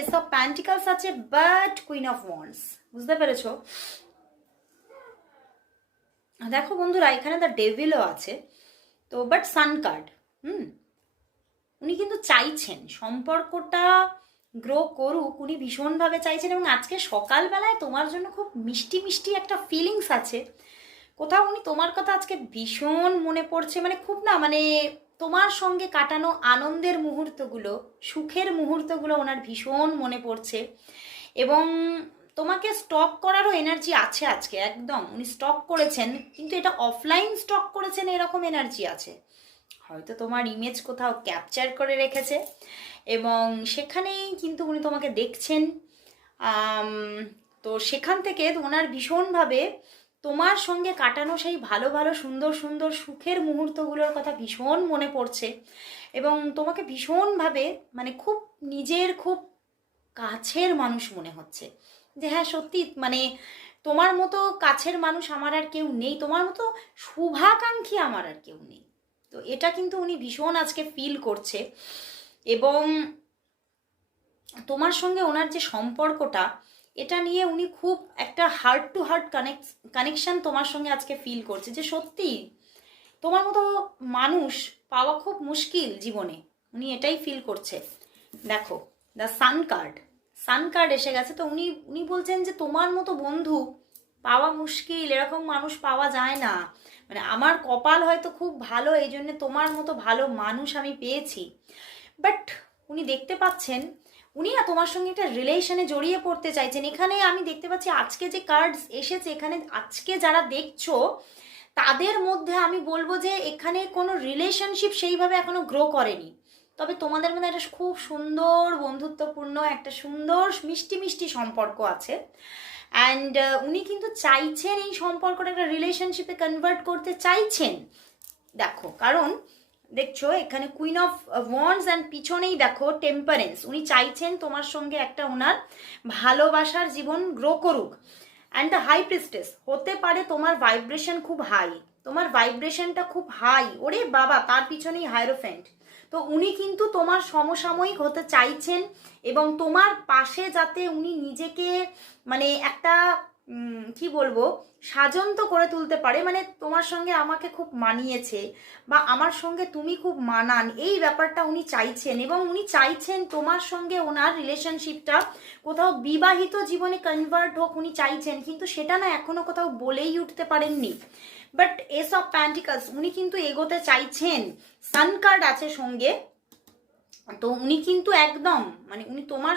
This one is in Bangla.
এস অফ প্যান্টিকলস আছে, বাট কুইন অফ ওয়ান্ডস, বুঝতে পেরেছো? দেখো বন্ধুরা, এখানে দ্য ডেভিলও আছে, তো বাট সান কার্ড। উনি কিন্তু চাইছেন সম্পর্কটা গ্রো করুক, উনি ভীষণভাবে চাইছেন, এবং আজকে সকালবেলায় তোমার জন্য খুব মিষ্টি মিষ্টি একটা ফিলিংস আছে। কোথাও উনি তোমার কথা আজকে ভীষণ মনে পড়ছে, মানে খুব না, মানে তোমার সঙ্গে কাটানো আনন্দের মুহূর্তগুলো, সুখের মুহূর্তগুলো ওনার ভীষণ মনে পড়ছে। এবং তোমাকে স্টক করারও এনার্জি আছে আজকে, একদম উনি স্টক করেছেন, কিন্তু এটা অফলাইন স্টক করেছেন এরকম এনার্জি আছে। হয়তো তোমার ইমেজ কোথাও ক্যাপচার করে রেখেছে এবং সেখানেই কিন্তু উনি তোমাকে দেখছেন। তো সেখান থেকে ওনার ভীষণভাবে তোমার সঙ্গে কাটানো সেই ভালো ভালো সুন্দর সুন্দর সুখের মুহূর্তগুলোর কথা ভীষণ মনে পড়ছে, এবং তোমাকে ভীষণভাবে মানে খুব নিজের খুব কাছের মানুষ মনে হচ্ছে, যে হ্যাঁ সত্যি মানে তোমার মতো কাছের মানুষ আমার আর কেউ নেই, তোমার মতো শুভাকাঙ্ক্ষী আমার আর কেউ নেই। তো এটা কিন্তু উনি ভীষণ আজকে ফিল করছে, এবং তোমার সঙ্গে ওনার যে সম্পর্কটা, এটা নিয়ে উনি খুব একটা হার্ট টু হার্ট কানেকশন তোমার সঙ্গে আজকে ফিল করছে, যে সত্যি তোমার মতো মানুষ পাওয়া খুব মুশকিল জীবনে, উনি এটাই ফিল করছে। দেখো দ্য সান কার্ড এসে গেছে, তো উনি উনি বলছেন যে তোমার মতো বন্ধু পাওয়া মুশকিল, এরকম মানুষ পাওয়া যায় না, মানে আমার কপাল হয়তো খুব ভালো, এই জন্য তোমার মতো ভালো মানুষ আমি পেয়েছি। বাট উনি দেখতে পাচ্ছেন উনি না তোমার সঙ্গে একটা রিলেশনে জড়িয়ে পড়তে চাইছেন। এখানে আমি দেখতে পাচ্ছি আজকে যে কার্ডস এসেছে, এখানে আজকে যারা দেখছো তাদের মধ্যে আমি বলবো যে এখানে কোনো রিলেশনশিপ সেইভাবে এখনো গ্রো করেনি, তবে তোমাদের মধ্যে একটা খুব সুন্দর বন্ধুত্বপূর্ণ একটা সুন্দর মিষ্টি মিষ্টি সম্পর্ক আছে। অ্যান্ড উনি কিন্তু চাইছেন এই সম্পর্কটা একটা রিলেশনশিপে কনভার্ট করতে চাইছেন। দেখো কারণ দেখছো এখানে কুইন অফ ওয়ান্ডস অ্যান্ড পিছনেই দেখো টেম্পারেন্স, উনি চাইছেন তোমার সঙ্গে একটা ওনার ভালোবাসার জীবন গ্রো করুক। অ্যান্ড দ্য হাই প্রিস্টেস, হতে পারে তোমার ভাইব্রেশন খুব হাই, তোমার ভাইব্রেশনটা খুব হাই, ওরে বাবা, তার পিছনেই হাইরোফেন্ট। তো উনি কিন্তু তোমার সমসাময়িক হতে চাইছেন, এবং তোমার পাশে যাতে উনি নিজেকে মানে একটা কি বলবো সাজন্ত করে তুলতে পারে, মানে তোমার সঙ্গে আমাকে খুব মানিয়েছে বা আমার সঙ্গে তুমি খুব মানান, এই ব্যাপারটা উনি চাইছেন। এবং উনি চাইছেন তোমার সঙ্গে ওনার রিলেশনশিপটা কোথাও বিবাহিত জীবনে কনভার্ট হোক, উনি চাইছেন, কিন্তু সেটা না এখনো কোথাও বলেই উঠতে পারেননি। বাট এস অফ প্যান্টিকলস, উনি কিন্তু এগোতে চাইছেন, সান কার্ড আছে সঙ্গে, তো উনি কিন্তু একদম মানে উনি তোমার